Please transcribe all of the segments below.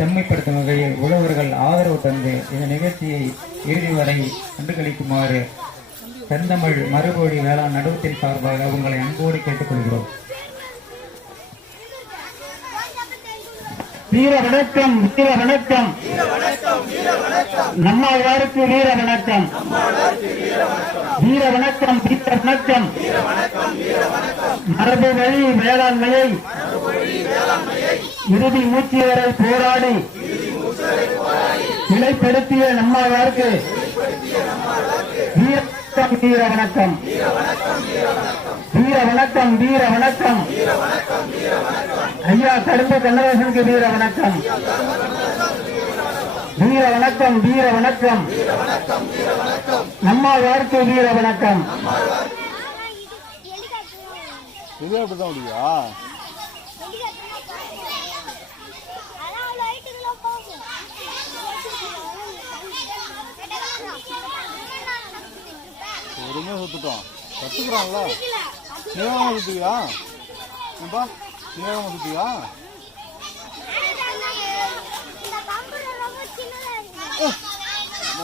செம்மைப்படுத்தும் வகையில் உழவர்கள் ஆதரவு தந்து இந்த நிகழ்ச்சியை இறுதி வரை கண்டுகளிக்குமாறு செந்தமிழ் மறுபொழி வேளாண் நடுவத்தின் சார்பாக உங்களை அன்போடு கேட்டுக்கொள்கிறோம். வீர வணக்கம் வீர வணக்கம். நம்மாழ்வாருக்கு வீர வணக்கம். வீர வணக்கம் வீர வணக்கம் மரபு வழி வேளாண்மையை. இறுதி மூச்சு வரை போராடி. நிலைப்படுத்திய நம்மாழ்வாருக்கு. வீர வீர வணக்கம் வீர வணக்கம் வீர வணக்கம் ஐயா கரும்பு கண்ணதாசனுக்கு வீர வணக்கம் வீர வணக்கம் வீர வணக்கம். நம்மாழ்வாருக்கு வீர வணக்கம். இது அப்படிதான் முடியா பொறுமையா சுத்துட்டோம் கத்துக்கிறான்ல. நீளமா சுத்தியா? ஏன்பா நீளமா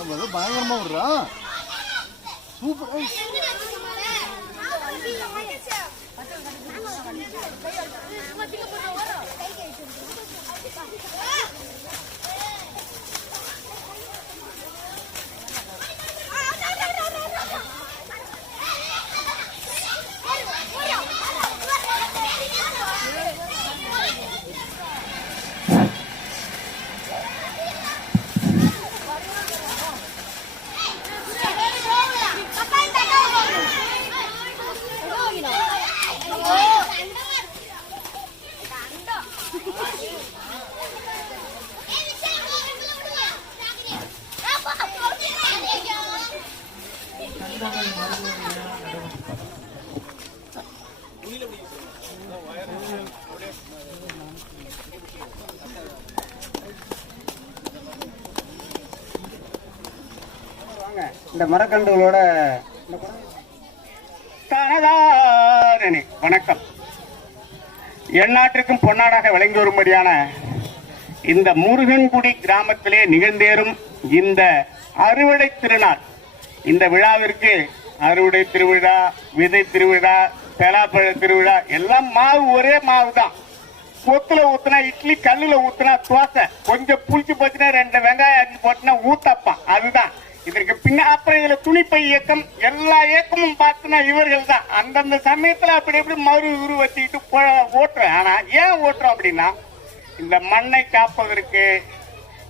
நம்ம ஏதோ பயங்கரமா விடுறா சூப்பர் ஏய், இந்த மரக்கண்டுகளோட கனகாதனி வணக்கம். எந்நாட்டிற்கும் பொன்னாடாக விளங்கி வரும்படியான இந்த முருகன்குடி கிராமத்திலே நிகழ்ந்தேறும் இந்த அறுவடை திருநாள். இந்த விழாவிற்கு அறுவடை திருவிழா விதை திருவிழா பெலாப்பழ திருவிழா எல்லாம் மாவு ஒரே மாவு தான். கொத்துல ஊத்துனா இட்லி கல்லுல ஊத்துனா தோசை. கொஞ்சம் புளிச்சு போச்சுன்னா ரெண்டு வெங்காயம் அரிஞ்சு போட்டுனா ஊத்தப்பா. அதுதான். இதற்கு பின்ன அப்புறம் இதுல துணிப்பை இயக்கம் எல்லா இயக்கமும் பார்த்தோன்னா இவர்கள் தான் அந்தந்த சமயத்துல அப்படி எப்படி மறு உரு வச்சுக்கிட்டு போ- ஓட்டுறேன். ஆனா ஏன் ஓட்டுறோம் அப்படின்னா இந்த மண்ணை காப்பதற்கு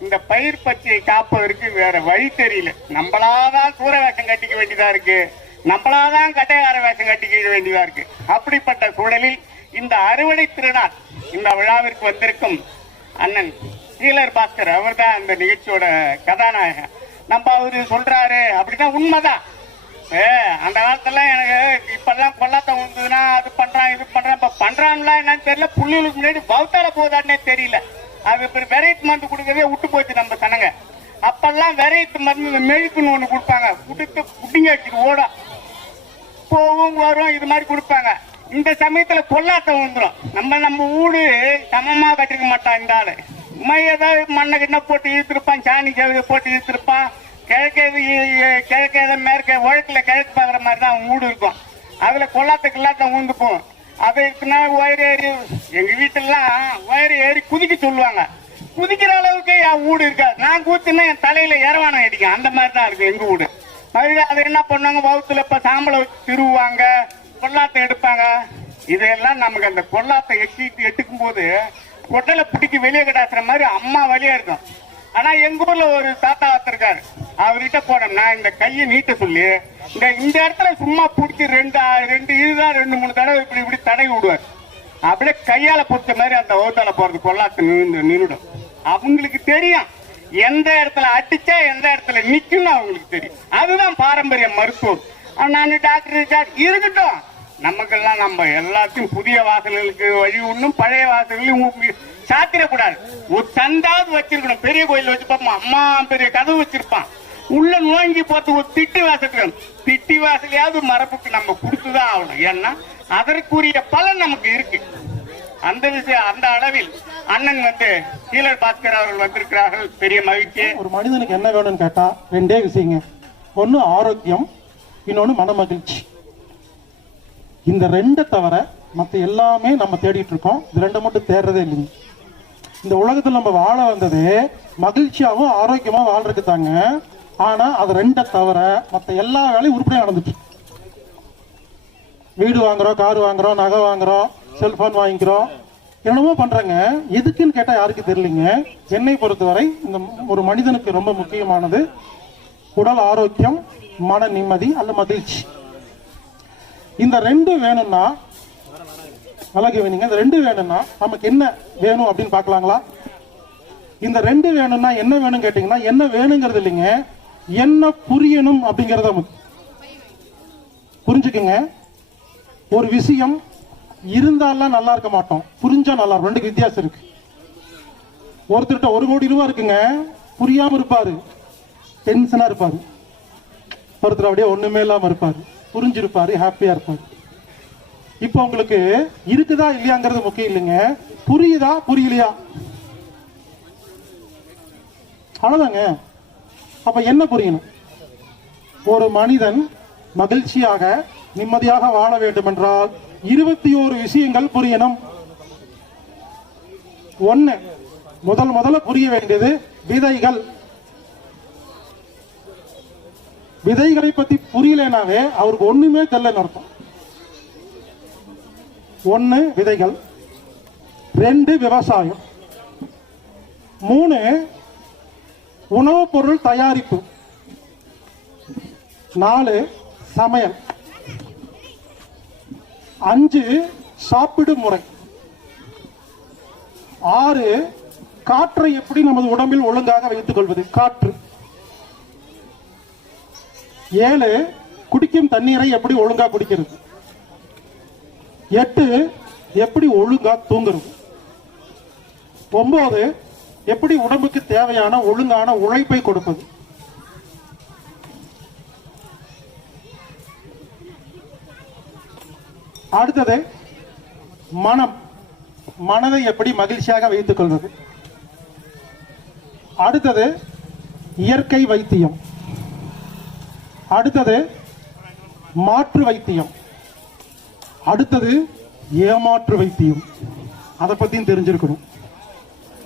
இந்த பயிர் பச்சையை காப்பதற்கு வேற வழி தெரியல. நம்மளாதான் சூற வேஷம் கட்டிக்க வேண்டியதா இருக்கு. நம்மளாதான் கட்டையார வேஷம் கட்டிக்க வேண்டியதா இருக்கு. அப்படிப்பட்ட சூழலில் இந்த அறுவடை திருநாள் இந்த விழாவிற்கு வந்திருக்கும் அண்ணன் சீலர் பாஸ்கர் அவர்தான் இந்த நிகழ்ச்சியோட கதாநாயகன். நம்ம அவரு சொல்றாரு. அப்படின்னா உண்மைதான். ஏ அந்த காலத்துல எனக்கு இப்பெல்லாம் கொல்லாத்த உண்டுதுன்னா அது பண்றான் இது பண்றான். இப்ப பண்றாங்களா என்னன்னு தெரியல. புள்ளிகளுக்கு முன்னாடி பௌத்தால போதான்னே தெரியல. அது இப்ப வெரைட் மருந்து கொடுக்கறதே விட்டு போச்சு நம்ம சனங்க. அப்பெல்லாம் வெரைட் மருந்து இந்த மெழுக்குன்னு ஒண்ணு கொடுப்பாங்க. கொடுத்து புட்டிங்க வச்சுட்டு ஓடும் போகும் வரும் இது மாதிரி கொடுப்பாங்க. இந்த சமயத்துல கொல்லாத்த வந்துடும் நம்ம நம்ம ஊடு சமமா கட்டிருக்க மாட்டான் இந்த ஆளு. ஏதாவது மண்ணை கிண்ண போட்டு இழுத்துருப்பான் சாணி கவிதை போட்டு இழுத்துருப்பான். கிழக்கு எது கிழக்கு எதை மேற்க உழக்குல கிழக்கு பார்க்குற மாதிரி தான் அவன் ஊடு இருக்கும். அதில் கொல்லாத்த கில்லாட்டம் ஊந்து போகும். அதை இருக்குன்னா ஒயர் ஏறி எங்கள் வீட்டிலலாம் ஒயர் ஏறி குதிக்க சொல்லுவாங்க. குதிக்கிற அளவுக்கு என் வீடு இருக்காது. நான் கூத்துனா என் தலையில இரவானம் அடிக்கும். அந்த மாதிரி தான் இருக்கு எங்க வீடு மறுபடியும் அதை என்ன பண்ணுவாங்க? வவுத்துல இப்ப சாம்பலை வச்சு திருவுவாங்க கொல்லாத்தை எடுப்பாங்க. இதையெல்லாம் நமக்கு அந்த கொல்லாத்தை எட்டிட்டு எட்டுக்கும் போது கொட்டலை பிடிக்கி வெளியே கடாசுற மாதிரி அம்மா வழியா இருக்கும். ஆனா எங்க ஊர்ல ஒரு தாத்தா ஒருத்தருக்காரு. அவர்கிட்ட போனோம்னா இந்த கையை நீட்ட சொல்லி இந்த இந்த இடத்துல சும்மா பிடிச்சி ரெண்டு ரெண்டு இதுதான் ரெண்டு மூணு தடவை இப்படி இப்படி தடவி விடுவார் அப்படியே கையால பிடிச்ச மாதிரி அந்த ஓத்தால போறது கொள்ளாத்து நின்று நின்றுடும் அவங்களுக்கு தெரியும். எந்த இடத்துல அடிச்சா எந்த இடத்துல நிக்கும்னு அவங்களுக்கு தெரியும். அதுதான் பாரம்பரிய மருத்துவம். நான் டாக்டர் டாக்டர் இருக்கட்டும். நமக்கெல்லாம் நம்ம எல்லாத்தையும் புதிய வாசல்களுக்கு வழி ஒண்ணும் பழைய வாசல்களையும் சாத்திரக்கூடாது ஒரு சந்தாவது வச்சிருக்கணும். பெரிய கோயில் வச்சுப்போம் அம்மா பெரிய கதவு வச்சிருப்பான். உள்ள நோங்கி பார்த்து ஒரு திட்டி வாசல் திட்டி வாசலையாவது மரபுக்கு நம்ம கொடுத்துதான் ஆகணும். ஏன்னா அதற்குரிய பலன் நமக்கு இருக்கு. அந்த விஷயம் அந்த அளவில் அண்ணன் வந்து கீழர் பாஸ்கர் அவர்கள் வந்திருக்கிறார்கள். பெரிய மகிழ்ச்சி. ஒரு மனிதனுக்கு என்ன வேணும்னு கேட்டா ரெண்டே விஷயங்க. ஒன்னு ஆரோக்கியம் இன்னொன்னு மன மகிழ்ச்சி இந்த ரெண்டு தவிர மற்ற எல்லாமே நம்ம தேடிட்டு இருக்கோம். இது ரெண்டை மட்டும் தேடுறதே இல்லைங்க. இந்த உலகத்தில் நம்ம வாழ வந்தது மகிழ்ச்சியாகவும் ஆரோக்கியமாக வாழ்றதுக்கு தாங்க. ஆனால் அது ரெண்டை தவிர மற்ற எல்லா வேலையும் உருப்படியாக நடந்துட்டு வீடு வாங்குறோம் கார் வாங்குறோம் நகை வாங்குறோம் செல்போன் வாங்கிக்கிறோம். என்னமோ பண்ணுறாங்க எதுக்குன்னு கேட்டால் யாருக்கு தெரியலிங்க. என்னை பொறுத்தவரை இந்த ஒரு மனிதனுக்கு ரொம்ப முக்கியமானது உடல் ஆரோக்கியம் மன நிம்மதி அல்ல மகிழ்ச்சி. இந்த ரெண்டு வேணும்னா அழகு வேணுங்க. இந்த ரெண்டு வேணும்னா நமக்கு என்ன வேணும் அப்படின்னு பார்க்கலாங்களா? இந்த ரெண்டு வேணும்னா என்ன வேணும் கேட்டீங்கன்னா என்ன வேணுங்கிறது இல்லைங்க. என்ன புரியணும் அப்படிங்கறத புரிஞ்சுக்குங்க. ஒரு விஷயம் இருந்தாலாம் நல்லா இருக்க மாட்டோம். புரிஞ்சா நல்லா இருக்கும். ரெண்டுக்கு வித்தியாசம் இருக்கு. ஒருத்தர்கிட்ட ஒரு கோடி ரூபா இருக்குங்க. புரியாம இருப்பாரு. டென்ஷனா இருப்பாரு. ஒருத்தர் அப்படியே ஒண்ணுமே இல்லாம இருப்பாரு. புரிஞ்சிருப்பாரு ஹாப்பியா இருப்பாரு. இப்போ உங்களுக்கு இருக்குதா இல்லையாங்கிறது முக்கியம் இல்லைங்க. புரியுதா புரியலையா? அவ்வளவுதாங்க. அப்ப என்ன புரியணும்? ஒரு மனிதன் மகிழ்ச்சியாக நிம்மதியாக வாழ வேண்டும் என்றால் இருபத்தி ஓரு விஷயங்கள் புரியணும். ஒன்னு முதல் முதல்ல புரிய வேண்டியது விதைகள். விதைகளை பத்தி புரியலனாவே அவருக்கு ஒண்ணுமே தெரியலன்னு அர்த்தம். ஒன்னு விதைகள். ரெண்டு விவசாயம். மூணு உணவுப் பொருள் தயாரிப்பு. நாலு சமையல். அஞ்சு சாப்பிடும் முறை. ஆறு காற்றை எப்படி நமது உடம்பில் ஒழுங்காக வைத்துக் கொள்வது? காற்று. ஏழு குடிக்கும் தண்ணீரை எப்படி ஒழுங்கா குடிக்கிறது? எட்டு எப்படி ஒழுங்கா தூங்குறது? ஒன்பது எப்படி உடம்புக்கு தேவையான ஒழுங்கான உழைப்பை கொடுப்பது? அடுத்தது மனம். மனதை எப்படி மகிழ்ச்சியாக வைத்துக் கொள்வது? அடுத்தது இயற்கை வைத்தியம். அடுத்தது மாற்று வைத்தியம். அடுத்தது ஏமாற்று வைத்தியம். அதை பத்தியும் தெரிஞ்சிருக்கணும்.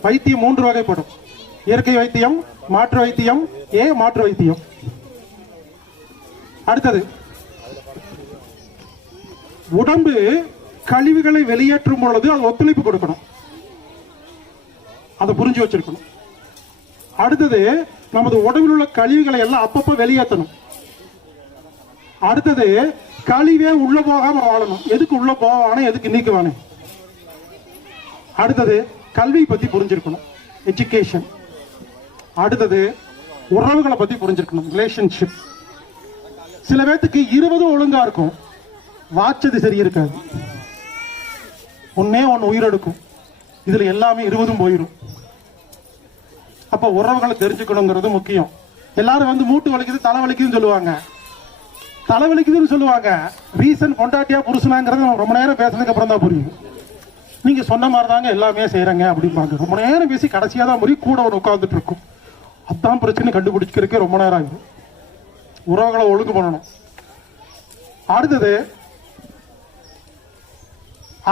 வைத்தியம் மூன்று வகைப்படும். இயற்கை வைத்தியம் மாற்று வைத்தியம் ஏ மாற்று வைத்தியம். அடுத்தது உடம்பு கழிவுகளை வெளியேற்றும் பொழுது அது ஒத்துழைப்பு கொடுக்கணும். அதை புரிஞ்சு வச்சிருக்கணும். அடுத்தது நமது உடம்பில் உள்ள கழிவுகளை எல்லாம் அப்பப்போ வெளியேற்றணும். அடுத்தது கழிவே உள்ள போகாம வாழணும். எதுக்கு உள்ள போவானே எதுக்கு நீக்குவானே அடுத்தது கல்வி பத்தி புரிஞ்சிருக்கணும். எஜுகேஷன் அடுத்தது உறவுகளை பத்தி புரிஞ்சிருக்கணும். ரிலேஷன்ஷிப் சில பேர்த்துக்கு இருபது ஒழுங்கா இருக்கும். வாச்சது சரி இருக்காது. ஒன்னே ஒன்னு உயிரெடுக்கும். இதுல எல்லாமே இருபதும் போயிடும் அப்ப உறவுகளை தெரிஞ்சுக்கணுங்கிறது முக்கியம். எல்லாரும் வந்து மூட்டு வலிக்குது தலை வலிக்குதுன்னு சொல்லுவாங்க. தலைவலிக்குதுன்னு சொல்லுவாங்க. ரீசன் கொண்டாட்டியா புருஷனாங்கிறது ரொம்ப நேரம் பேசுனதுக்கு அப்புறம் தான் புரியும். நீங்க சொன்ன மாதிரி தாங்க எல்லாமே செய்யறாங்க அப்படிம்பாங்க. ரொம்ப நேரம் பேசி கடைசியா தான் முடியும் கூட ஒன்று உட்காந்துட்டு இருக்கும். அதான் பிரச்சனை கண்டுபிடிக்கிறதுக்கே ரொம்ப நேரம் ஆகும் உறவுகளை ஒழுங்கு பண்ணணும். அடுத்தது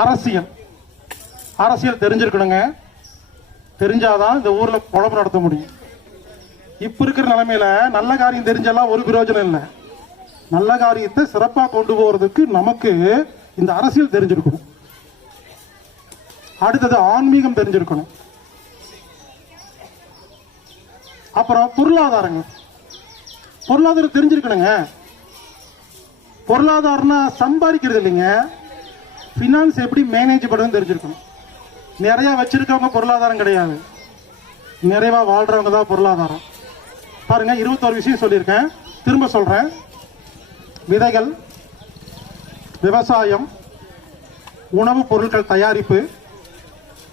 அரசியல். அரசியல் தெரிஞ்சிருக்கணுங்க. தெரிஞ்சாதான் இந்த ஊர்ல குழப்பம் நடத்த முடியும். இப்ப இருக்கிற நிலைமையில நல்ல காரியம் தெரிஞ்செல்லாம் ஒரு பிரயோஜனம் இல்லை. நல்ல காரியத்தை சிறப்பா கொண்டு போறதுக்கு நமக்கு இந்த அரசியல் தெரிஞ்சிருக்கணும். அடுத்தது ஆன்மீகம் தெரிஞ்சிருக்கணும். அப்புறம் பொருளாதாரங்க. பொருளாதாரம் தெரிஞ்சிருக்கணுங்க. பொருளாதாரம்னா சம்பாதிக்கிறது இல்லைங்க. ஃபினான்ஸ் எப்படி மேனேஜ் பண்ணுறது தெரிஞ்சிருக்கணும். நிறையா வச்சிருக்கவங்க பொருளாதாரம் கிடையாது. நிறைவா வாழ்றவங்க தான் பொருளாதாரம். பாருங்க இருபத்தோரு விஷயம் சொல்லியிருக்கேன். திரும்ப சொல்றேன். விதைகள் விவசாயம் உணவுப் பொருட்கள் தயாரிப்பு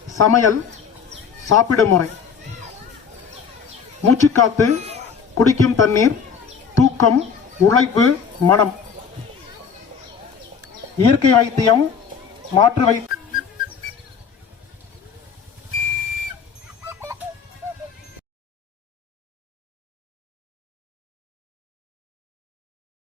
சமையல் சாப்பிடும் முறை. மூச்சுக்காத்து குடிக்கும் தண்ணீர் தூக்கம் உழைப்பு மனம். இயற்கை வைத்தியம் மாற்று வைத்தியம்.